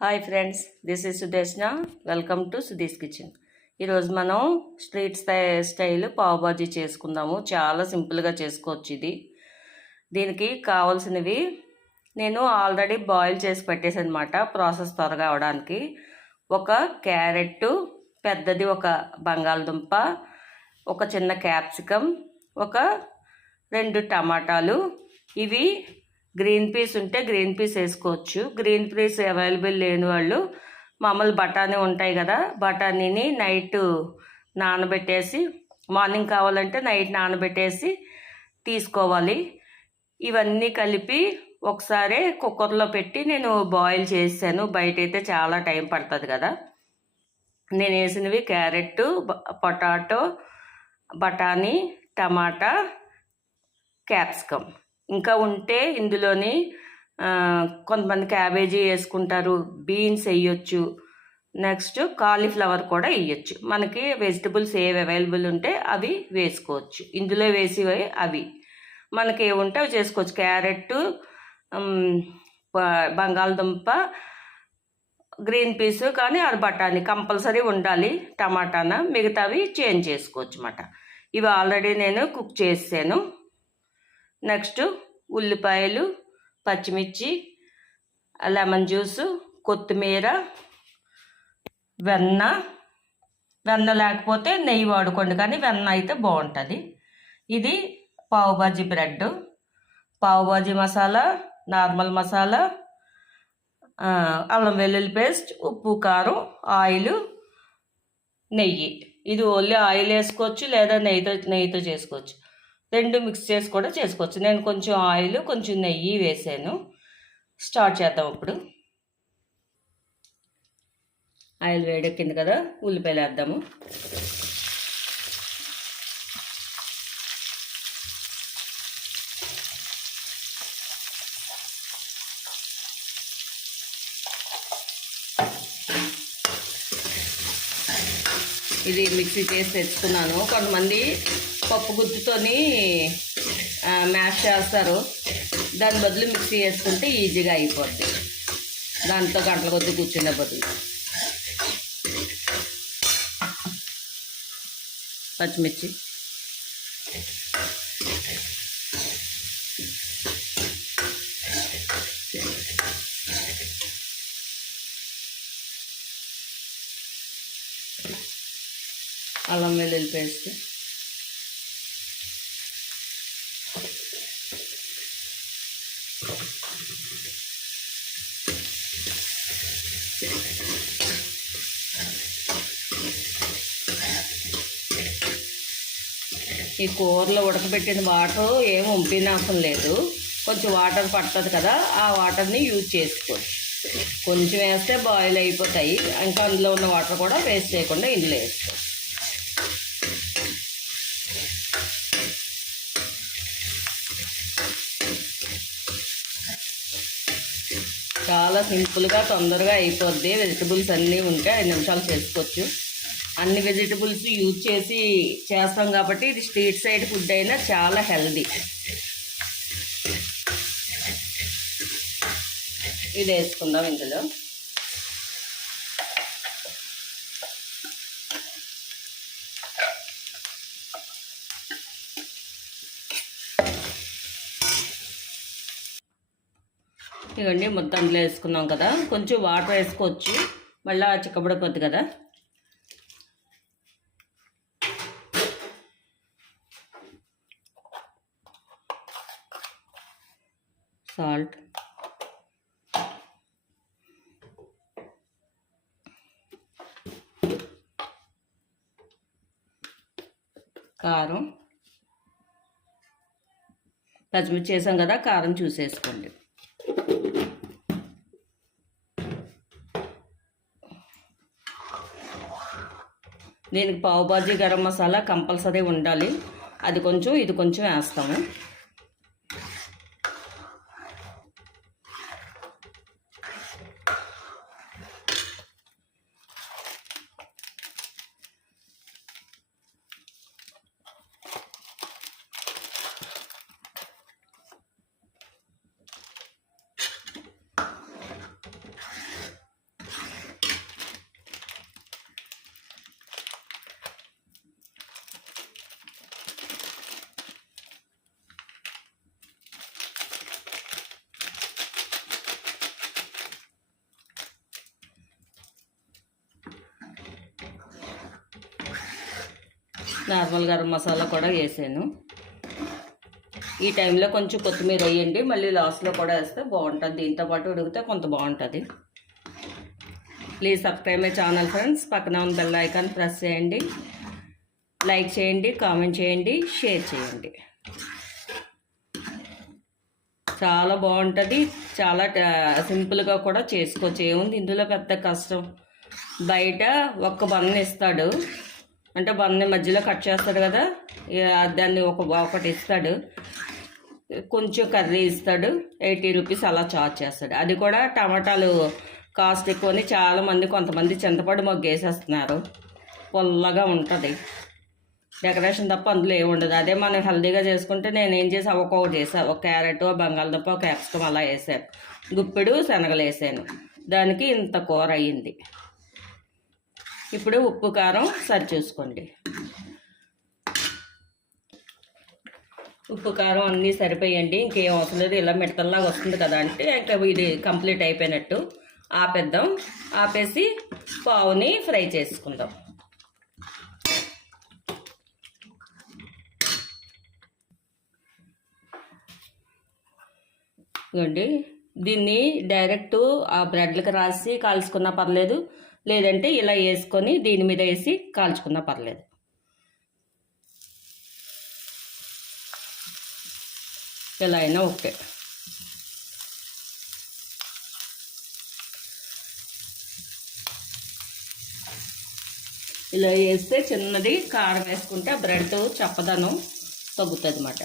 Hi friends, this is Sudeshna. Welcome to Sudhi's kitchen. ఈరోజు మనం street style pav bhaji చేసుకుందాము. చాలా సింపుల్గా చేసుకోవచ్చు ఇది. దీనికి కావాల్సినవి నేను ఆల్రెడీ బాయిల్ చేసి పెట్టేసాను అనమాట, ప్రాసెస్ త్వరగా అవడానికి. ఒక క్యారెట్ పెద్దది, ఒక బంగాళదుంప, ఒక చిన్న క్యాప్సికమ్, ఒక 2 టమాటాలు. ఇవి గ్రీన్ పీస్ ఉంటే గ్రీన్ పీస్ వేసుకోవచ్చు. గ్రీన్ పీస్ అవైలబుల్ లేని వాళ్ళు మామూలు బఠానీ ఉంటాయి కదా, బఠానీని నైట్ నానబెట్టేసి మార్నింగ్ కావాలంటే నైట్ నానబెట్టేసి తీసుకోవాలి. ఇవన్నీ కలిపి ఒకసారి కుక్కర్లో పెట్టి నేను బాయిల్ చేసాను. బయట అయితే చాలా టైం పడుతుంది కదా. నేను వేసినవి క్యారెట్, పొటాటో, బఠానీ, టమాటా, క్యాప్సికమ్. ఇంకా ఉంటే ఇందులోని కొంతమంది క్యాబేజీ వేసుకుంటారు, బీన్స్ వేయొచ్చు, నెక్స్ట్ కాలీఫ్లవర్ కూడా వేయచ్చు. మనకి వెజిటబుల్స్ ఏవి అవైలబుల్ ఉంటే అవి వేసుకోవచ్చు. ఇందులో వేసి అవి మనకి ఏముంటే అవి చేసుకోవచ్చు. క్యారెట్, బంగాళదుంప, గ్రీన్ పీస్ కానీ అది బఠానీ కంపల్సరీ ఉండాలి. టమాటాన మిగతావి చేంజ్ చేసుకోవచ్చు అన్నమాట. ఇవి ఆల్రెడీ నేను కుక్ చేసాను. నెక్స్ట్ ఉల్లిపాయలు, పచ్చిమిర్చి, లెమన్ జ్యూసు, కొత్తిమీర, వెన్న లేకపోతే నెయ్యి వాడుకోండి, కానీ వెన్న అయితే బాగుంటుంది. ఇది పావుబాజీ బ్రెడ్, పావుబాజీ మసాలా, నార్మల్ మసాలా, అల్లం వెల్లుల్లి పేస్ట్, ఉప్పు, కారం, ఆయిల్, నెయ్యి. ఇది ఓన్లీ ఆయిల్ వేసుకోవచ్చు లేదా నెయ్యితో చేసుకోవచ్చు. 2 మిక్స్ చేసి కూడా చేసుకోవచ్చు. నేను కొంచెం ఆయిల్ కొంచెం నెయ్యి వేసాను. స్టార్ట్ చేద్దాం. ఇప్పుడు ఆయిల్ వేడెక్కింది కదా, ఉల్లిపాయలు వేద్దాము. ఇది మిక్సీ చేసి తెచ్చుకున్నాను. కొంతమంది పప్పు గుత్తుతోని మ్యాష్ చేస్తారు, దాని బదులు మిక్సీ వేసుకుంటే ఈజీగా అయిపోద్ది. దాంతో గంటల కొద్ది కూర్చునే బదులు. పచ్చిమిర్చి, అల్లం వెల్లుల్లి పేస్ట్, ఈ కూరలో ఉడకబెట్టిన వాటర్ ఏం వంపినవసరం లేదు. కొంచెం వాటర్ పడుతుంది కదా, ఆ వాటర్ని యూజ్ చేసుకోవచ్చు. కొంచెం వేస్తే బాయిల్ అయిపోతాయి. ఇంకా అందులో ఉన్న వాటర్ కూడా వేస్ట్ చేయకుండా ఇందులో వేసుకోవచ్చు. చాలా సింపుల్గా తొందరగా అయిపోద్ది. వెజిటబుల్స్ అన్నీ ఉంటే 5 నిమిషాలు చేసుకోవచ్చు. అన్ని వెజిటబుల్స్ యూజ్ చేసి చేస్తాం కాబట్టి ఇది స్ట్రీట్ సైడ్ ఫుడ్ అయినా చాలా హెల్దీ. ఇది వేసుకుందాం ఇందులో. ఇవన్నీ మొత్తం అందులో వేసుకున్నాం కదా, కొంచెం వాటర్ వేసుకోవచ్చు, మళ్ళీ చిక్కబడిపోద్ది కదా. సాల్ట్, కారం, పచ్చిమిర్చి వేసాం కదా, కారం చూసేసుకోండి. దీనికి పావుబాజీ గరం మసాలా కంపల్సరీ ఉండాలి. అది కొంచెం ఇది కొంచెం వేస్తాము. నార్మల్ గరం మసాలా కూడా వేసాను. ఈ టైంలో కొంచెం కొత్తిమీర వేయండి, మళ్ళీ లాస్ట్లో కూడా వేస్తే బాగుంటుంది. దీంతోపాటు ఉడికితే కొంత బాగుంటుంది. Please subscribe my channel friends. పక్కన ఉన్న బెల్ ఐకాన్ ప్రెస్ చేయండి, లైక్ చేయండి, కామెంట్ చేయండి, షేర్ చేయండి. చాలా బాగుంటుంది. చాలా సింపుల్గా కూడా చేసుకోవచ్చు. ఏముంది ఇందులో పెద్ద కష్టం. బయట ఒక్క బన్న ఇస్తాడు, అంటే బన్న మధ్యలో కట్ చేస్తాడు కదా, దాన్ని ఒకటి ఇస్తాడు. కొంచెం కర్రీ ఇస్తాడు, 80 రూపీస్ అలా చార్జ్ చేస్తాడు. అది కూడా టమాటాలు కాస్ట్ ఎక్కువని చాలామంది, కొంతమంది చింతపండు మొగ్గు వేసేస్తున్నారు. పొల్లగా ఉంటుంది డెకరేషన్ తప్ప అందులో ఏముండదు. అదే మనం హెల్దీగా చేసుకుంటే నేనేం చేసి ఒక్కొక్కటి చేసాను. ఒక క్యారెట్, బంగాళదుంప, ఒక క్యాప్సికం అలా వేసాను. గుప్పెడు శనగలు వేసాను. దానికి ఇంత కూర అయ్యింది. ఇప్పుడు ఉప్పు కారం సరి చూసుకోండి. ఉప్పు కారం అన్నీ సరిపోయండి. ఇంకేం అవసరం లేదు. ఇలా మిడతల్లాగా వస్తుంది కదా అంటే ఇంకా ఇది కంప్లీట్ అయిపోయినట్టు. ఆపేద్దాం. ఆపేసి పావుని ఫ్రై చేసుకుందాం. ఇవ్వండి, దీన్ని డైరెక్ట్ ఆ బ్రెడ్లకు రాసి కాల్చుకున్నా పర్లేదు, లేదంటే ఇలా వేసుకొని దీని మీద వేసి కాల్చుకున్నా పర్లేదు. ఎలా అయినా ఓకే. ఇలా వేస్తే చిన్నది కారం వేసుకుంటే బ్రెడ్ చప్పదనం తగ్గుతుంది అన్నమాట.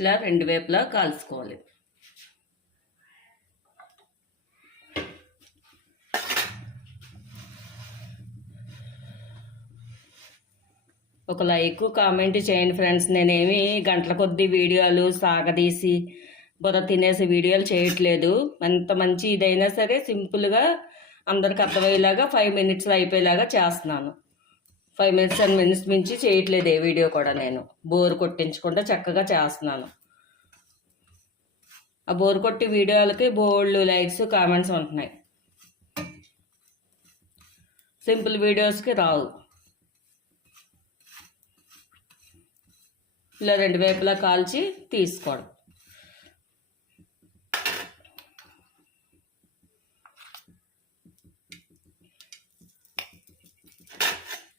ఇలా రెండు వైపులా కాల్చుకోవాలి. ఒక లైక్ కామెంట్ చేయండి ఫ్రెండ్స్. నేనేమి గంటల కొద్దీ వీడియోలు సాగదీసి తినేసి వీడియోలు చేయట్లేదు. ఎంత మంచి ఇదైనా సరే సింపుల్గా అందరికి అర్థమయ్యేలాగా 5 మినిట్స్లో అయిపోయేలాగా చేస్తున్నాను. 5 మినిట్స్ 10 మినిట్స్ మించి చేయట్లేదు ఏ వీడియో కూడా. నేను బోర్ కొట్టించకుండా చక్కగా చేస్తున్నాను. ఆ బోర్ కొట్టి వీడియోలకి బోల్డ్ లైక్స్ కామెంట్స్ ఉంటున్నాయి. సింపుల్ వీడియోస్కి రావు. ఇలా రెండు వైపులా కాల్చి తీసుకోవడం.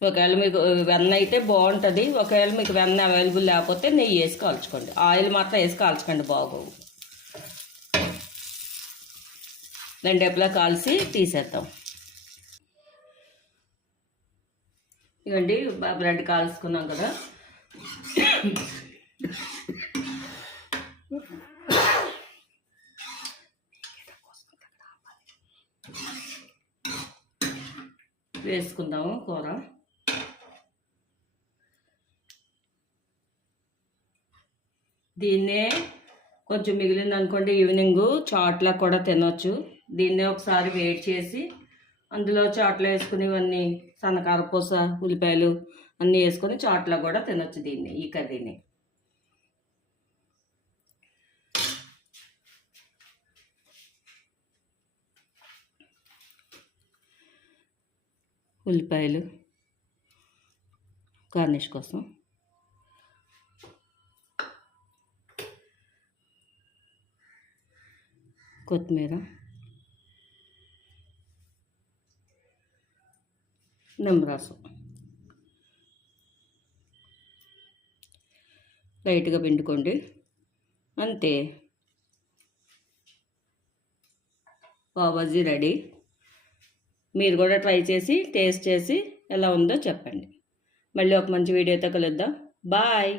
ఒకవేళ మీకు వెన్న అయితే బాగుంటుంది. ఒకవేళ మీకు వెన్న అవైలబుల్ లేకపోతే నెయ్యి వేసి కాల్చుకోండి. ఆయిల్ మాత్రం వేసి కాల్చకండి, బాగోవు. రెండు వైపులా కాల్చి తీసేద్దాం. ఇవ్వండి, బ్రెడ్ కాల్చుకున్నాం కదా. వేసుకుందాము కూర. దీన్నే కొంచెం మిగిలింది అనుకోండి, ఈవినింగ్ చాట్లా కూడా తినొచ్చు. దీన్నే ఒకసారి వేడి చేసి అందులో చాట్లో వేసుకుని ఇవన్నీ సన్నకారపూస, ఉల్లిపాయలు అన్నీ వేసుకొని చాట్లా కూడా తినొచ్చు దీన్ని, ఈ కర్రీని. ఉల్లిపాయలు గార్నిష్ కోసం, కొత్తిమీర, నిమ్మరసం లైట్గా పిండుకోండి, అంతే. పావ్ భాజీ రెడీ. మీరు కూడా ట్రై చేసి టేస్ట్ చేసి ఎలా ఉందో చెప్పండి. మళ్ళీ ఒక మంచి వీడియోతో కలుద్దాం. బాయ్.